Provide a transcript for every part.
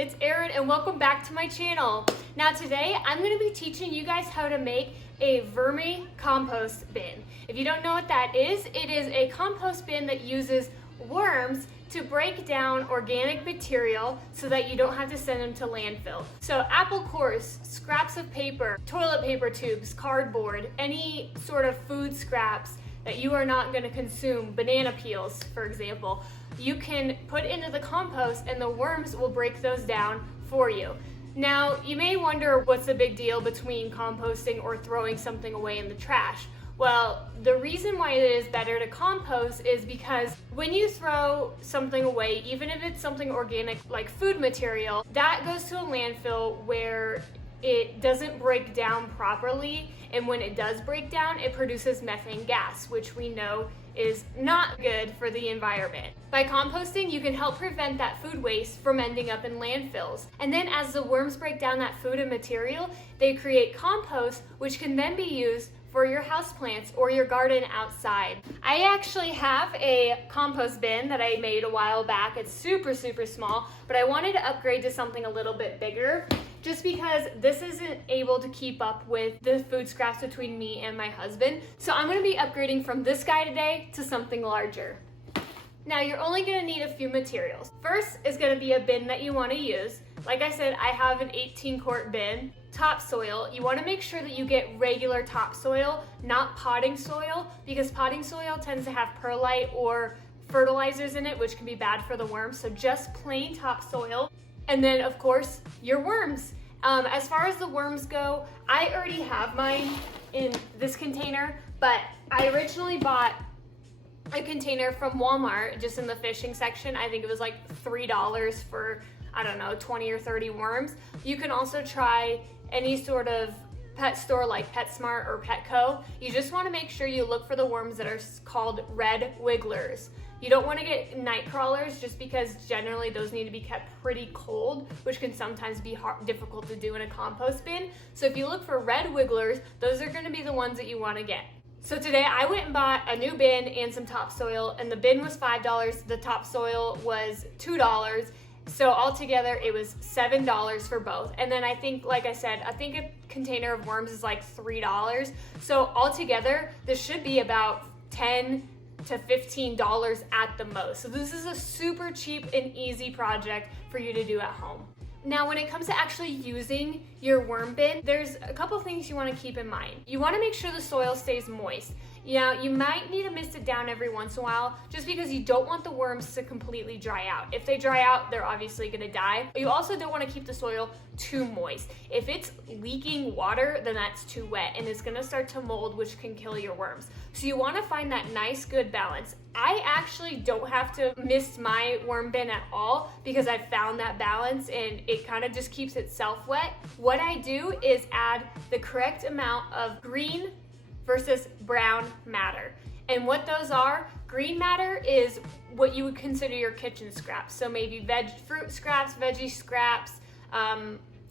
it's Erin and welcome back to my channel. Now today I'm going to be teaching you guys how to make a vermicompost bin. If you don't know what that is, it is a compost bin that uses worms to break down organic material so that you don't have to send them to landfill. So apple cores, scraps of paper, toilet paper tubes, cardboard, any sort of food scraps that you are not going to consume, banana peels for example, you can put into the compost and the worms will break those down for you. Now you may wonder what's the big deal between composting or throwing something away in the trash. Well, the reason why it is better to compost is because when you throw something away, even if it's something organic like food material, that goes to a landfill where it doesn't break down properly, and when it does break down, it produces methane gas, which we know is not good for the environment. By composting, you can help prevent that food waste from ending up in landfills. And then as the worms break down that food and material, they create compost, which can then be used for your houseplants or your garden outside. I actually have a compost bin that I made a while back. It's super small, but I wanted to upgrade to something a little bit bigger just because this isn't able to keep up with the food scraps between me and my husband. So I'm gonna be upgrading from this guy today to something larger. Now you're only gonna need a few materials. First is gonna be a bin that you wanna use. Like I said, I have an 18-quart bin. Topsoil, you want to make sure that you get regular topsoil, not potting soil, because potting soil tends to have perlite or fertilizers in it, which can be bad for the worms. So just plain topsoil. And then of course your worms. As far as the worms go, I already have mine in this container, but I originally bought a container from Walmart just in the fishing section. I think it was like $3 for, I don't know, 20 or 30 worms. You can also try any sort of pet store like PetSmart or Petco. You just want to make sure you look for the worms that are called red wigglers. You don't want to get night crawlers just because generally those need to be kept pretty cold, which can sometimes be difficult to do in a compost bin. So if you look for red wigglers, those are going to be the ones that you want to get. So today I went and bought a new bin and some topsoil, and the bin was $5, the topsoil was $2. So altogether it was $7 for both. And then I think, like I said, I think a container of worms is like $3. So altogether this should be about $10 to $15 at the most. So this is a super cheap and easy project for you to do at home. Now, when it comes to actually using your worm bin, there's a couple things you want to keep in mind. You want to make sure the soil stays moist. You might need to mist it down every once in a while just because you don't want the worms to completely dry out. If they dry out, they're obviously going to die. But you also don't want to keep the soil too moist. If it's leaking water, then that's too wet and it's going to start to mold, which can kill your worms. So you want to find that nice, good balance. I actually don't have to mist my worm bin at all because I've found that balance and it kind of just keeps itself wet. What I do is add the correct amount of green versus brown matter. And what those are, green matter is what you would consider your kitchen scraps. So maybe fruit scraps, veggie scraps,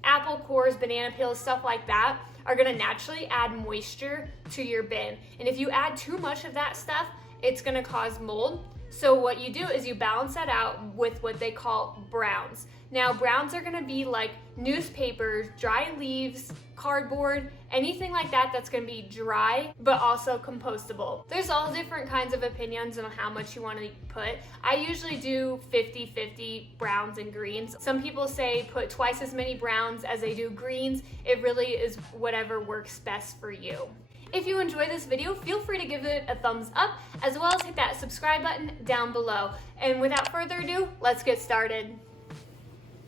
apple cores, banana peels, stuff like that are gonna naturally add moisture to your bin. And if you add too much of that stuff, it's gonna cause mold. So what you do is you balance that out with what they call browns. Now browns are gonna be like newspapers, dry leaves, cardboard, anything like that that's gonna be dry but also compostable. There's all different kinds of opinions on how much you wanna put. I usually do 50-50 browns and greens. Some people say put twice as many browns as they do greens. It really is whatever works best for you. If you enjoy this video, feel free to give it a thumbs up, as well as hit that subscribe button down below. And without further ado, let's get started.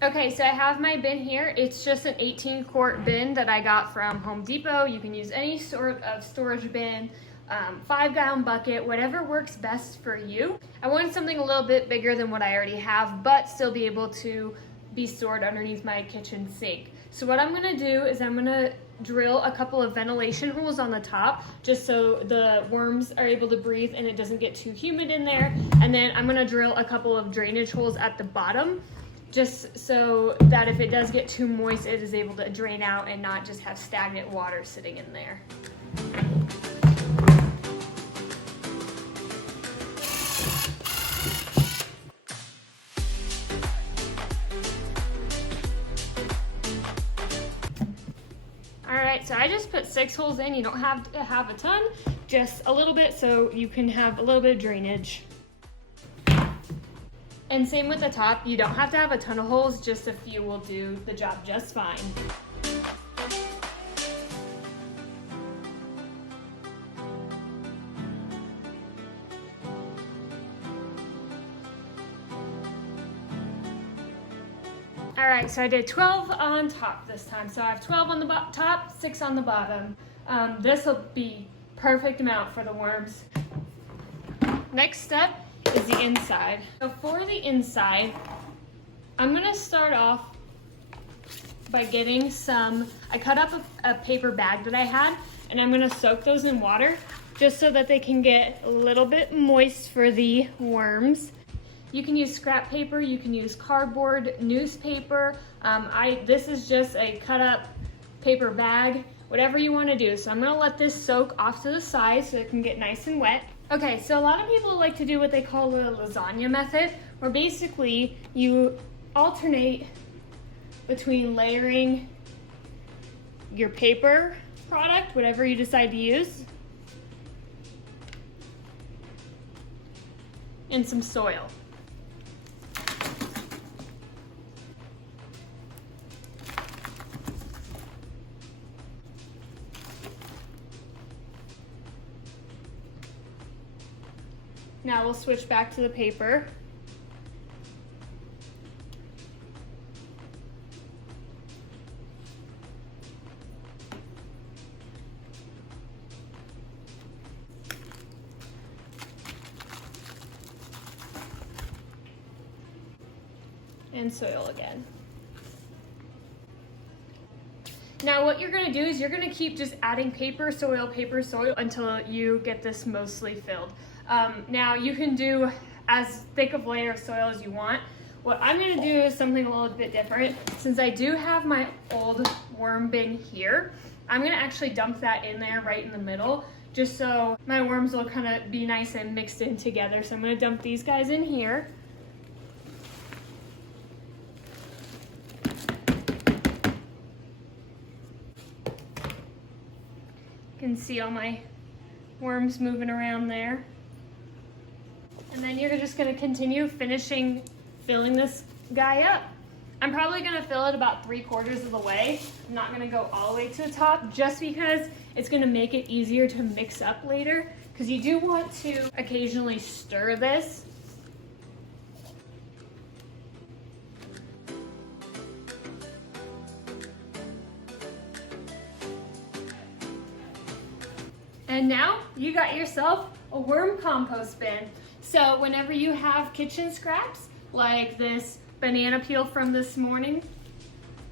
Okay, so I have my bin here. It's just an 18-quart bin that I got from Home Depot. You can use any sort of storage bin, 5-gallon bucket, whatever works best for you. I wanted something a little bit bigger than what I already have, but still be able to be stored underneath my kitchen sink. So what I'm gonna do is I'm gonna drill a couple of ventilation holes on the top just so the worms are able to breathe and it doesn't get too humid in there. And then I'm gonna drill a couple of drainage holes at the bottom just so that if it does get too moist, it is able to drain out and not just have stagnant water sitting in there. right, so I just put 6 holes in. You don't have to have a ton, just a little bit so you can have a little bit of drainage. And same with the top, you don't have to have a ton of holes, just a few will do the job just fine. All right, so I did 12 on top this time. So I have 12 on the top, 6 on the bottom. This will be perfect amount for the worms. Next step is the inside. So for the inside, I'm gonna start off by getting some, I cut up a paper bag that I had, and I'm gonna soak those in water just so that they can get a little bit moist for the worms. You can use scrap paper, you can use cardboard, newspaper. This is just a cut up paper bag, whatever you wanna do. So I'm gonna let this soak off to the side so it can get nice and wet. Okay, so a lot of people like to do what they call the lasagna method, where basically you alternate between layering your paper product, whatever you decide to use, and some soil. Now we'll switch back to the paper. And soil again. Now what you're gonna do is you're gonna keep just adding paper, soil, until you get this mostly filled. Now you can do as thick of layer of soil as you want. What I'm gonna do is something a little bit different. Since I do have my old worm bin here, I'm gonna actually dump that in there right in the middle, just so my worms will kind of be nice and mixed in together. So I'm gonna dump these guys in here. You can see all my worms moving around there. And then you're just gonna continue filling this guy up. I'm probably gonna fill it about 3/4 of the way. I'm not gonna go all the way to the top just because it's gonna make it easier to mix up later, because you do want to occasionally stir this. And now you got yourself a worm compost bin. So whenever you have kitchen scraps, like this banana peel from this morning,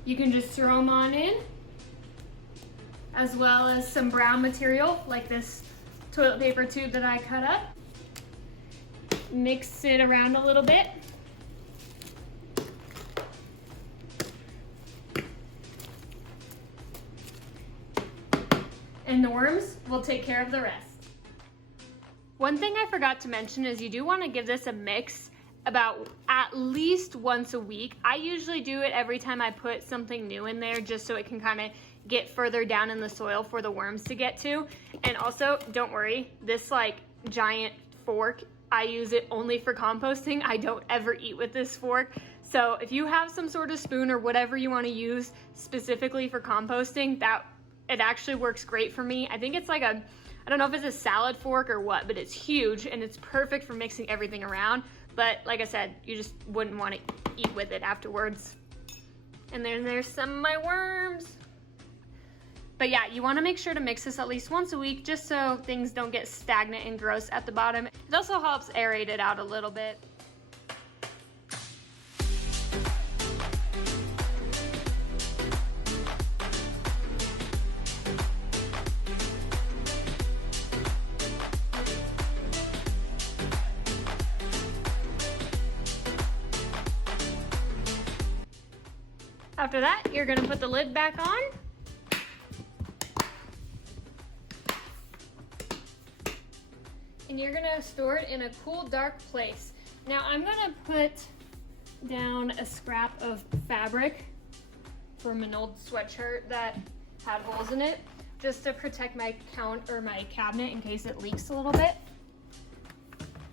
you can just throw them on in, as well as some brown material, like this toilet paper tube that I cut up. Mix it around a little bit. And the worms will take care of the rest. One thing I forgot to mention is you do want to give this a mix about at least once a week. I usually do it every time I put something new in there, just so it can kind of get further down in the soil for the worms to get to. And also, don't worry, this like giant fork, I use it only for composting. I don't ever eat with this fork. So if you have some sort of spoon or whatever you want to use specifically for composting, it actually works great for me. I think it's like I don't know if it's a salad fork or what, but it's huge and it's perfect for mixing everything around. But like I said, you just wouldn't want to eat with it afterwards. And there's some of my worms. But yeah, you want to make sure to mix this at least once a week, just so things don't get stagnant and gross at the bottom. It also helps aerate it out a little bit. After that, you're gonna put the lid back on. And you're gonna store it in a cool, dark place. Now I'm gonna put down a scrap of fabric from an old sweatshirt that had holes in it just to protect my cabinet in case it leaks a little bit.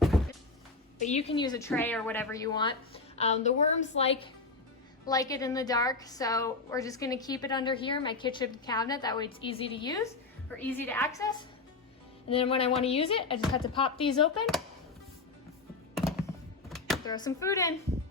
But you can use a tray or whatever you want. The worms like it in the dark, so we're just gonna keep it under here, my kitchen cabinet. That way it's easy to use or easy to access. And then when I want to use it, I just have to pop these open, throw some food in.